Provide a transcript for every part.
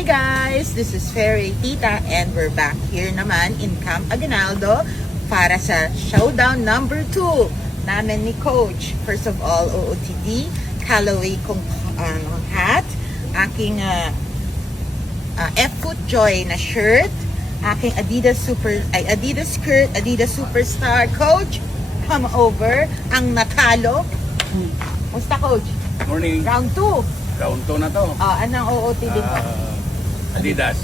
Hi guys! This is Fairy Tita and we're back here naman in Camp Aguinaldo para sa showdown number 2 namin ni Coach. First of all, OOTD, Callaway kong hat, aking F-Foot Joy na shirt, aking Adidas skirt, Adidas Superstar. Coach, come over. Ang natalo. Musta, Coach? Morning. Round 2. Round 2 na to. Anong OOTD mo? Adidas.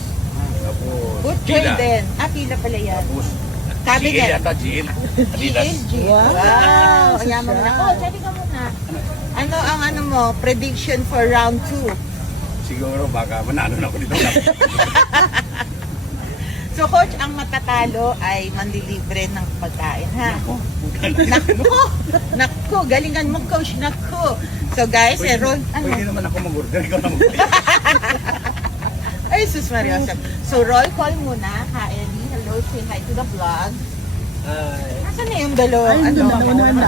Tapos Good Gila. trade din. Pila pala yan. Tapos Sabi GL niya. yata, GL. Adidas. Wow! Ang yaman mo na. Oh, sabi ka muna. Ano ang mo, prediction for round 2? Siguro baka manalo na ako dito. So, Coach, ang matatalo ay manlilibre ng pagkain, ha? Nako, galingan mo, Coach. Nako. So, guys, roll. Pwede naman ako mag-order. Ikaw na mag-order. Ay, sus Mariosa. So, roll call muna, ha, Ellie. Hello, say hi to the vlog. Nasaan na yung dalawa?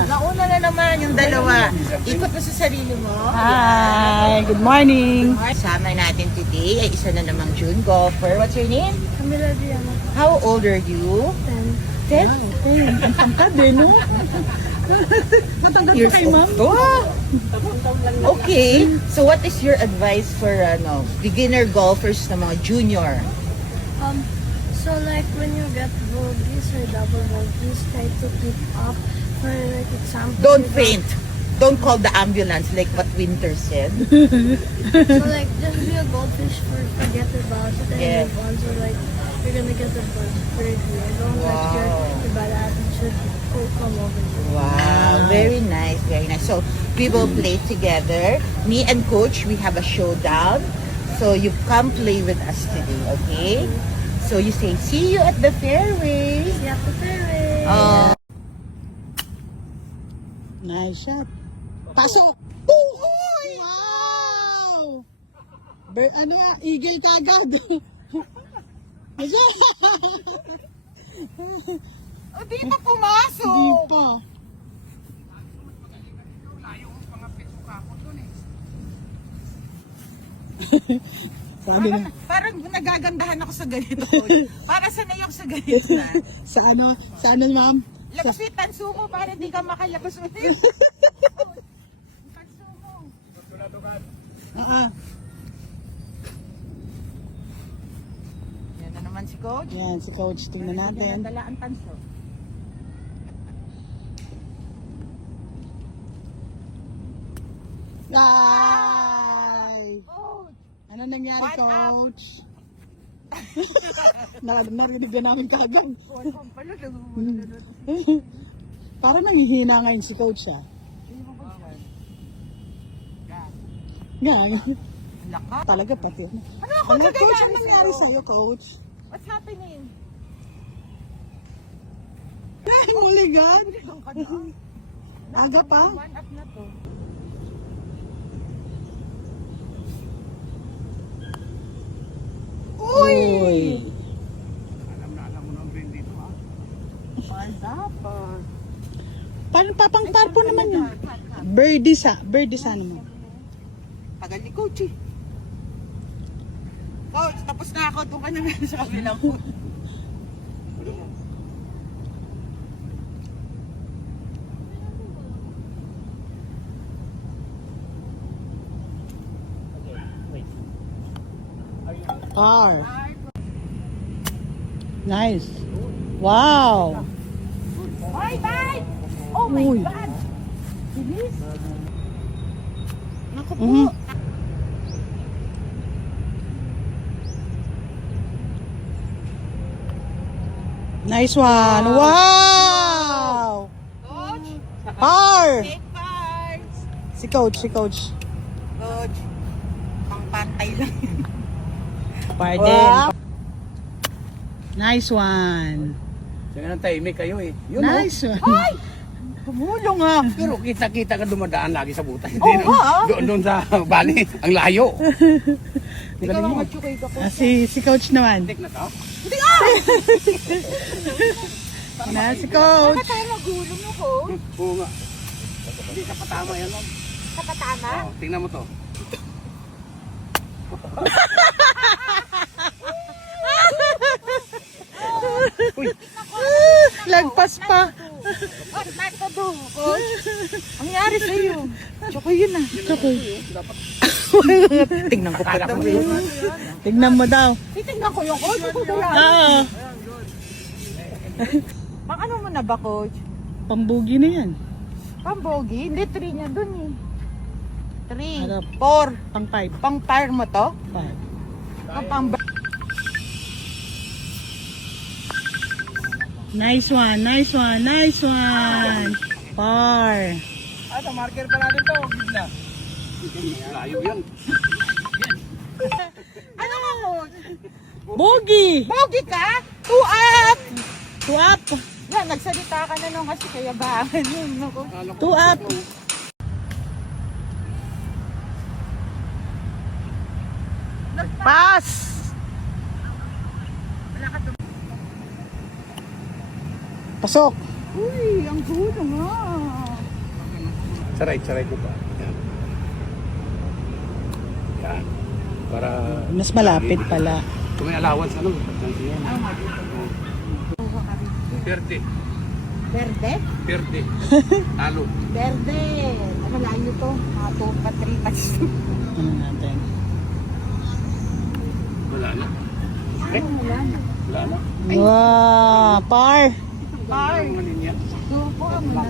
Nauna na naman yung dalawa. Ikot mo sa sarili mo. Hi, good morning. Kasama natin today ay isa na namang June golfer. What's your name? Camila Diana. How old are you? 10? Ang tangkad eh, no? Matangkad Years kay ma'am. old. Okay. So what is your advice for beginner golfers na mga junior? So like when you get bogeys or double bogeys, try to keep up. For like example, Don't you faint. Don't call the ambulance like what Winter said. So like just be a goldfish, forget about it and Yeah. move on. So like you're gonna get the buzz pretty good. Don't let your bad attitude come over you. Wow, very nice, very nice. So we will play together. Me and Coach, we have a showdown. So you come play with us today, okay? So you say, see you at the fairway. See you at the fairway. Nice shot. Pasok! Puhoy! Wow! Eagle kagad. Oh, di pa pumasok. Hindi pa. Sabi na, Parang nagagandahan ako sa ganito, Coach. Para sanay ako sa ganito na. sa ano ma'am? Labas mo yung tanso mo para di ka makalabas mo. Tanso mo. Yan na naman si Coach. Yan, si coach. Tingnan natin. Dala ang tanso. Ay! Coach! Ano nangyari, One up. coach? Narinig na namin kagad. One up pala, Parang nangihina ngayon si coach ah. Nga, Laka. talaga pati. Ano ako Ano, coach, nangyari ano nangyari sa'yo, coach? What's happening? Muligan? Doon ka na. Aga pa? One up na to. Uy! Alam mo na ang brand dito, ha? Dapat. Parang papang-parpo naman yun. Birdie sa naman. Tagal ni Coach eh. Coach, tapos na ako. Doon ka na sa kabilang po. Par. Nice. Wow. Bye, bye! Oh my Uy. God! Bilis! Naku po. Mhm. Nice one. Wow! Coach! Par! Take cards! Si coach. Coach, pangpantay lang yun. Par Wow. din. Nice one. Sige nang tahimik kayo eh. Yun, Nice one. Ay! Kumulong ah! Pero kita-kita ka dumadaan lagi sa butas. Oo, ha? Doon sa bali, ang layo. Ikaw ang matsukay ka po. Si coach naman. Tek na to. Hindi ah! Si coach. Bakit tayo nagulong no, Coach? Oo nga. Hindi ka patama yan, ma'am. Kapatama? Tingnan mo to. Nakado, coach. Ang nangyari sa'yo. Tsaka yun ah. Tingnan ko pa Akala ko daw. Tignan mo daw. Titingnan ko yung coach. Oo. Pang ano mo na ba, coach? Pambugi na yan. Pambogi? Hindi, 3 niya dun eh. 3, Harap. 4. Pang 5. Pang fire mo to? 5. Pang Nice one, nice one, nice one. Par. Ah, sa marker pa natin to. Gitna. Layo yan. Ano ka, coach? Bogi! Bogi ka? 2 up! 2 up! Yan, nagsalita ka na nung kasi kaya bahan yun. Naku. 2 up! Pass! Pasok! Uy, ang gulo nga. Saray ko pa. Yan. Yan. Para... Mas malapit pala. Kung may allowance, ano? Yan. 30. Verde? 30. Talo. Verde. Malayo to. Mga 2 pa 3 pa. Ano natin? Wala na. Wala na. Wala na. Wow! Par! Par. Ang linya. Suko ka muna.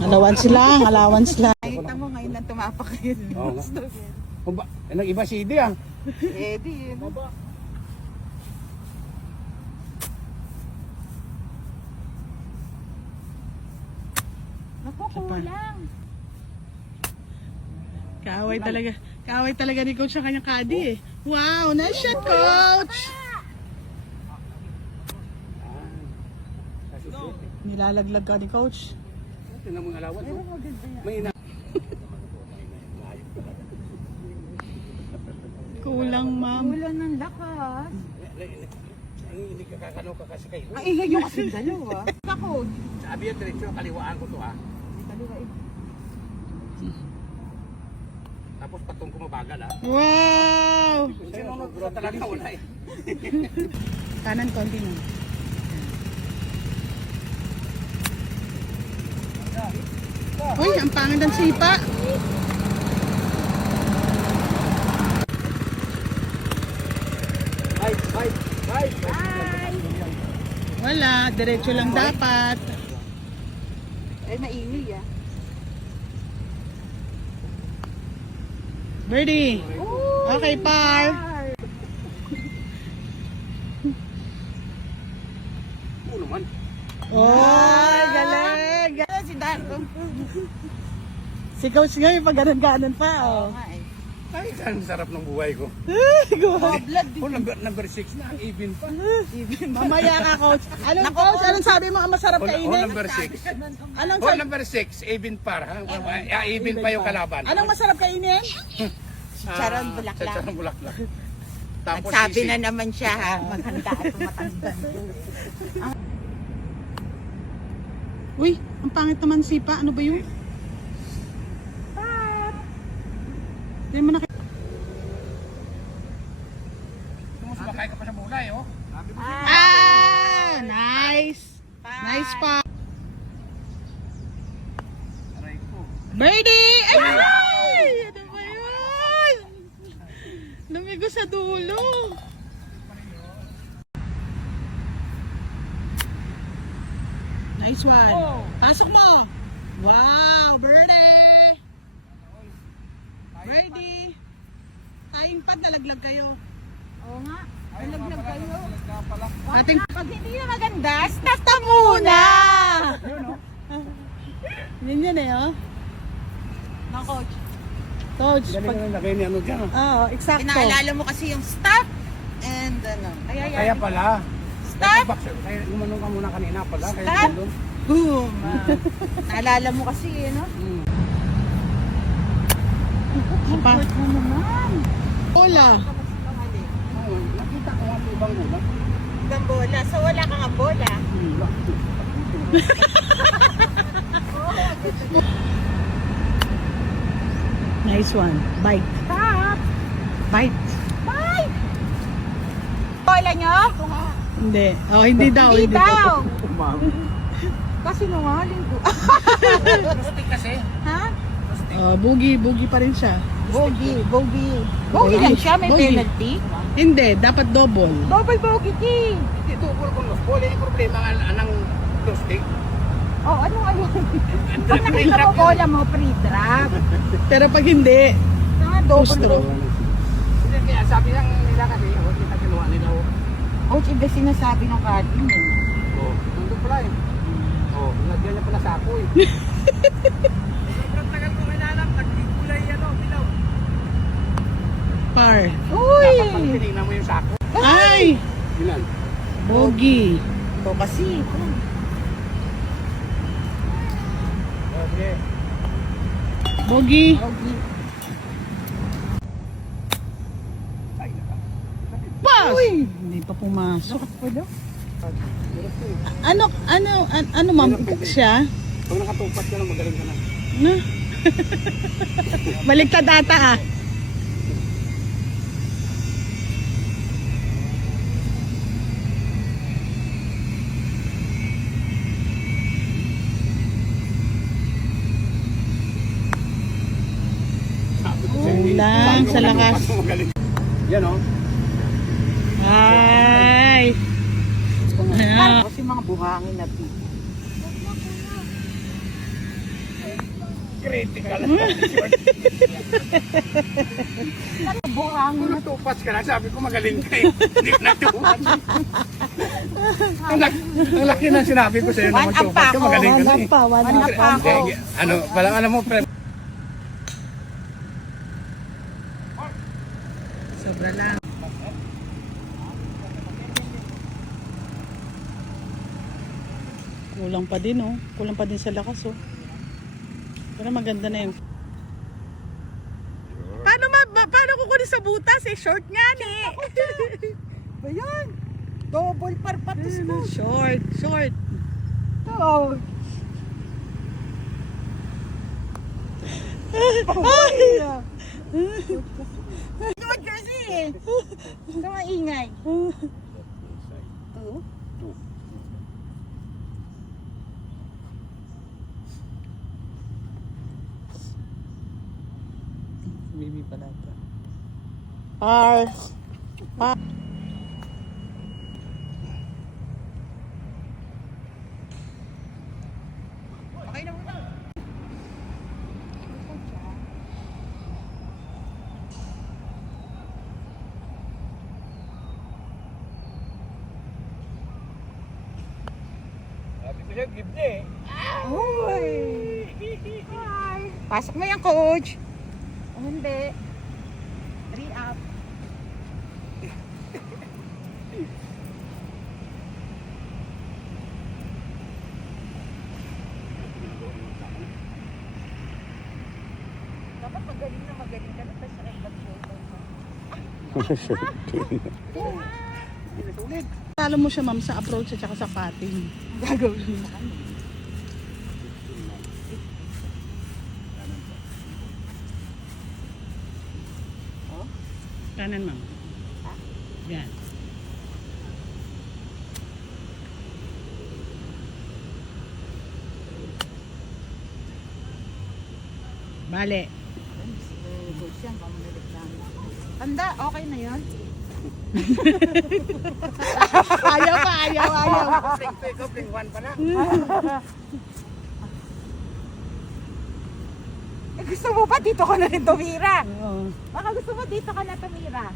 Allowance lang, allowance lang. Nakita mo ngayon lang tumapak kayo. Oo nga. Kung ba, nag-iba si Idi ah. Eh, di yun. Naku, kulang. Kaaway talaga ni coach sa kanyang caddy eh. Wow, nice shot coach! Nilalaglag ka ni coach. Tingnan mo yung allowance. May ina. Kulang ma'am. Kulang ng lakas. Hindi ka kakano ka kasi kayo. Ang ingay yung kasi dalawa. Ako. Sabi yan, diretso, kaliwaan ko to ah. Dalawa eh. Tapos patong ko mabagal ah. Wow! Sinunod ko na talaga wala eh. Kanan konti na. Uy, ang pangit ng sipa. Wala, diretso lang dapat. Eh, maingay ah. Birdie. Okay, par. Oo naman. Oh, galing. Galing si Darko. Si coach nga yung pag-ganon-ganon pa. Oh. Ay, ang sarap ng buhay ko. Blood Oh, number 6 na, even pa. Mamaya ka, coach. Anong coach? Anong sabi mo ang masarap Oh, kainin? number 6. Anong Oh, sabi? number 6, even par ha. Even pa yung kalaban. Anong masarap kainin? Charon Bulaklak. Charon Bulaklak. Tapos Nagsabi sisig. na naman siya ha. Maghanda at matanda. Uy, ang pangit naman sipa. Ano ba yun? Hindi mo na Sumakay ka pa sa bulay, oh. Ah! Nice! Nice pa! Aray ko. Birdie! Ay! Ano ba yun? Lumigo sa dulo. Nice one. Pasok mo. Wow, birdie! Birdie! Tying pad, nalaglag kayo. Oo nga. Nalaglag kayo. Ating Pag hindi na maganda, stop na muna! yun eh, oh. No, coach. Coach, Galing pag... na laki ni ano dyan. ah. Oo, eksakto. Pinaalala mo kasi yung stop and ano. Kaya pala. Stop! Kaya umanong ka muna kanina pala. Kaya Stop! doon. Boom! Naalala mo kasi, no? Pa. Ano naman? Bola. Oh, nakita ko nga ito ibang gulat. Ibang bola. So wala kang nga bola. Nice one. Bite. Stop! Bite. Bye! Bola nyo? Hindi. Oh, hindi daw. Hindi daw. Ma'am. Kasi nungaling ko. Rustic kasi. Ha? Oh, bugi pa rin siya. Bogey. Bogey Bogey. lang siya, may Bogey. penalty. Hindi, dapat double. Double bogey ti. Hindi tungkol kung lost yung problema nga anang rustic. Oh, anong ayun? Pag nakita mo bola mo, pre-drop. Pero pag hindi, Double stroke. bogey. Hindi, kaya sabi lang nila kasi, huwag kita kinuha nila. Coach, iba sinasabi ng carding eh. Oh, nandun pala eh. Oh, nagyan niya pala sa ako eh. Sobrang tagal ko kailangan, nagkulay yan o, bilaw. par. Uy! Dapat pang tinignan mo yung sako. Ay! Ilan? Bogi. Ito kasi. Okay. Bogi. Bogey. Pas! Hindi pa pumasok. Ano ma'am, siya? Pag nakatupat ka lang, magaling ka na. Na? Baliktad ata ah. Sabi ko Kulang sa lakas. Yan o. Ay! Ah. Kasi mga buhangin na pi. Critical. Buhangin Kung na natupas ka na, sabi ko magaling ka eh. Hindi ko natupas. Ang laki ng sinabi ko sa'yo na One up magtupas pa ka, ako. magaling ka na Wala eh. pa, wala Wala pa. pa ako. Ano, parang alam mo, pre. Sobra lang. Kulang pa din oh. Kulang pa din sa lakas oh. Pero maganda na yun. Paano kukunin sa butas eh? Short nga ni. Ayan. Double parpatos mo. Short. Oh. Sunod kasi eh. Ito maingay. Oh. Baby pala ito. Par. Okay na muna. Sabi ko siya, give niya eh. Uy! Hi! Pasok mo yan, coach. O hindi. 3 up. Dapat magaling ka na tapos record shoulder mo. Talo mo siya ma'am sa approach at saka sa patting. Gagawin mo. Kanan ma'am. Yan. Bale. Tanda, okay na yun? Ayaw pa, ayaw. Pling 1 pa na. Eh, gusto mo ba dito ka na rin tumira? Oo. Baka gusto mo dito ka na tumira.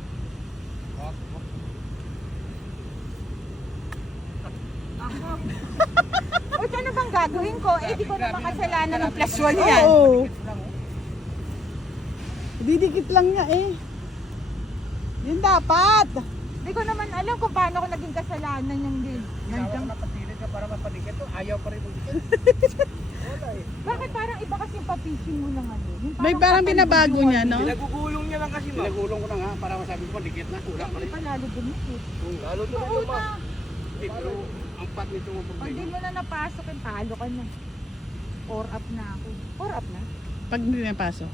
O, ano bang gagawin ko? Eh, di ko naman kasalanan ng plus 1 yan. Oo. Didikit lang niya eh. Yun dapat. Di ko naman alam kung paano ko naging kasalanan yung Ginawa nandiyan. ko napapilit ka para mapaligid to. Ayaw pa rin mo dito. Wala eh. Bakit parang iba kasi yung pa-fishing mo ng ano? Yung May parang patay binabago yung niya, ano. no? Pinagugulong niya lang kasi mo. Pinagulong ko na nga para masabi ko maligid na. Wala pa Hindi rin. pa lalo dumikit. Lalo to Oo na. Pero ang pat nito mo Pag di problema. mo na napasok, yung talo ka na. 4 up na ako. 4 up na? Pag hindi napasok.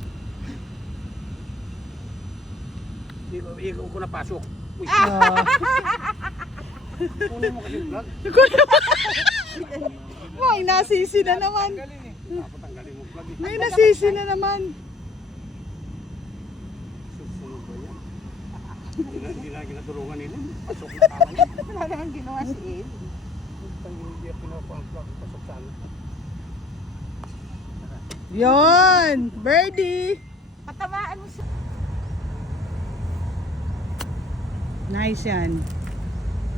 Hindi ko napasok. Uy, Oo. Kunin mo kasi yung vlog. May nasisi na naman. Galing eh. Dapat tanggalin mo vlog eh. May nasisi na naman. Susunod ba yan? Hindi na ginatulungan nila. Pasok na tama. Wala namang ginawa si Ed. Hindi ako pinapang-vlog. Pasok sana. Yon, birdie. Patamaan mo siya. Nice yan.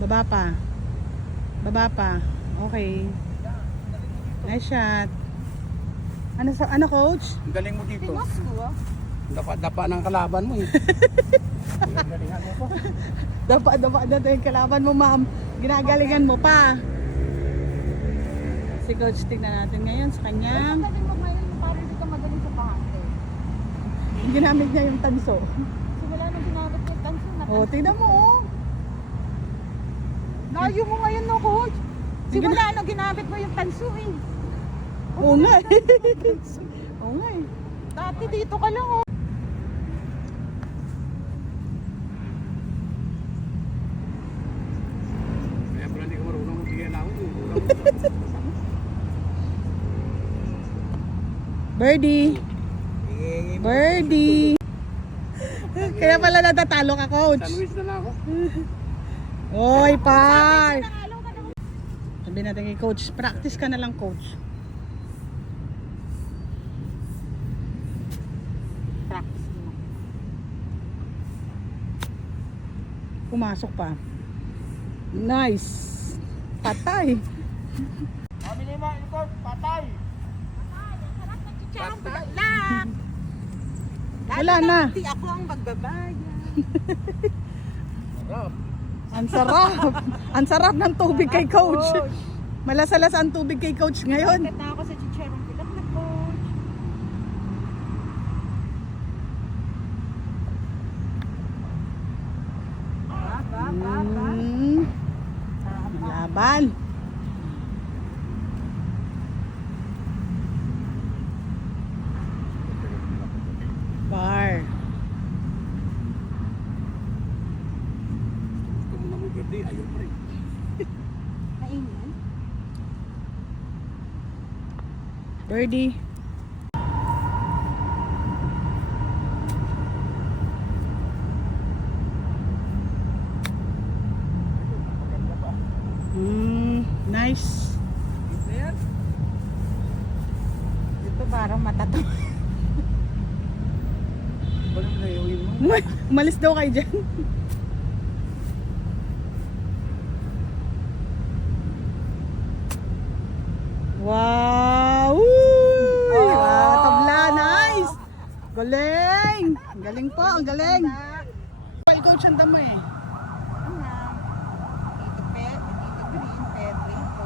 Baba pa. Baba pa. Okay. Nice shot. Ano coach? Ang galing mo dito. Pinos ko ah. Dapa ng kalaban mo eh. Galingan mo pa. Dapa na yung kalaban mo, ma'am. Ginagalingan mo pa. Si coach, tignan natin ngayon sa kanyang. Magaling mo ngayon, parang di ka magaling sa bahante. Ginamit niya yung tanso. Simula nung ginamit ko yung tanso na Oh, tignan mo oh. Layo mo ngayon no, coach. Simula nung ginamit mo yung tanso eh. Oo nga eh. Oo nga eh. Dati dito ka lang oh. Kaya pala hindi ka marunong magbigay na ako. Birdie. Birdie. Kaya pala natatalo ka, coach. Sandwich na lang ako. Oy, par. Sabi natin kay coach, practice ka na lang, coach. Practice mo. Pumasok pa. Nice. Patay. Kami ni Ma, ito, patay. Chang balak. Wala na. Hindi ako ang magbabayad. Sarap. Ang sarap. Ang sarap ng tubig kay coach. Malasalas ang tubig kay coach ngayon. Bakit na ako sa chicharong bilak na coach? Laban. Bar. Gusto mo na mo birthday, ayaw pa rin. Kainin? Birdie. Nice. Ito parang matatawa. Walang layawin mo. Umalis daw kayo dyan. Wow! Uy! Wow, tabla, nice! Galing! Galing po, ang galing. Kay coach ang damo eh. Dito pet, dito green, pet, dito.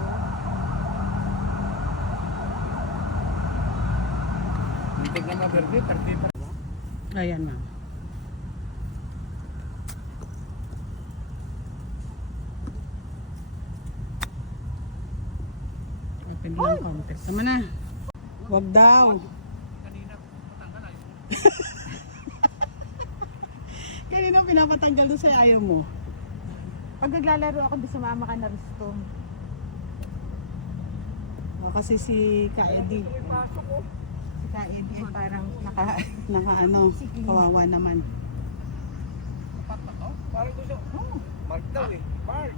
Hindi ka na birthday, 30 pa. Ayan na. Open lang konti. Tama na. Wag daw. Kanina, patanggal ayaw mo. Kanina pinapatanggal doon sa ayaw mo. Pag naglalaro ako, di sumama ka na gusto. O, kasi si Ka-Eddie. Si Ka-Eddie ay parang Naka ano, kawawa naman. Tapat na to? Parang gusto. Mark daw eh. Mark.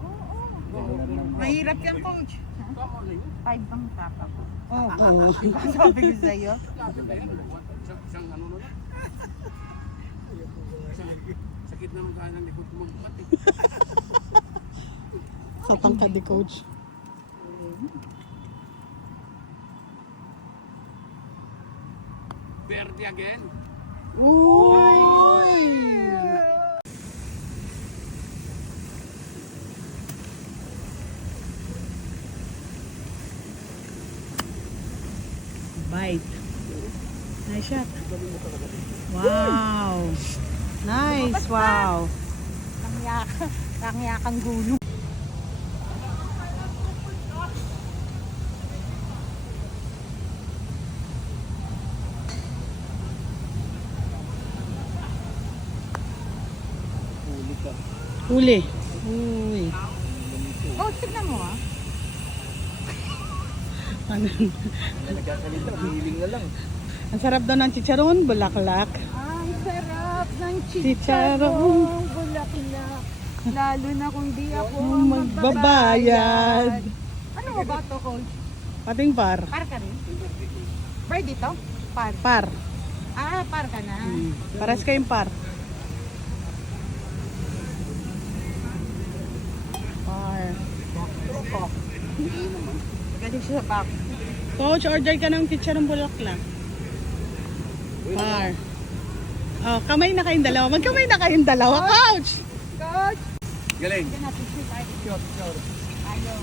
Mahirap yan, coach. Tama na yun. 5 ang tapa ko. Oo. Sabi ko sa'yo. Sabi na yan. Isang ano na lang. Sakit naman kaya ng likod ko magbukat eh. Sa tangkad ni coach. Birthday again. Uy! Bite. Nice shot. Wow. Nice. Wow. Nangyakang gulo. Huli. Uy. Oh, tignan mo ah. Ano? Nagkasalita, feeling na lang. Ang sarap daw ng chicharon, bulaklak. Ang sarap ng Chicharon. bulaklak. Lalo na kung di ako Magbabayad. Ano ba to, Coach? Pating par. Par ka rin? Par dito? Par. Par. Ah, par ka na. Paras kayong par. Par. Galing siya sa back. Coach, order ka ng chicharon bulaklak. Par. Oh, kamay na kayong dalawa. Magkamay na kayong dalawa, Coach. Coach! Galing. Natin si Tayo. Sure, sure. Ayaw.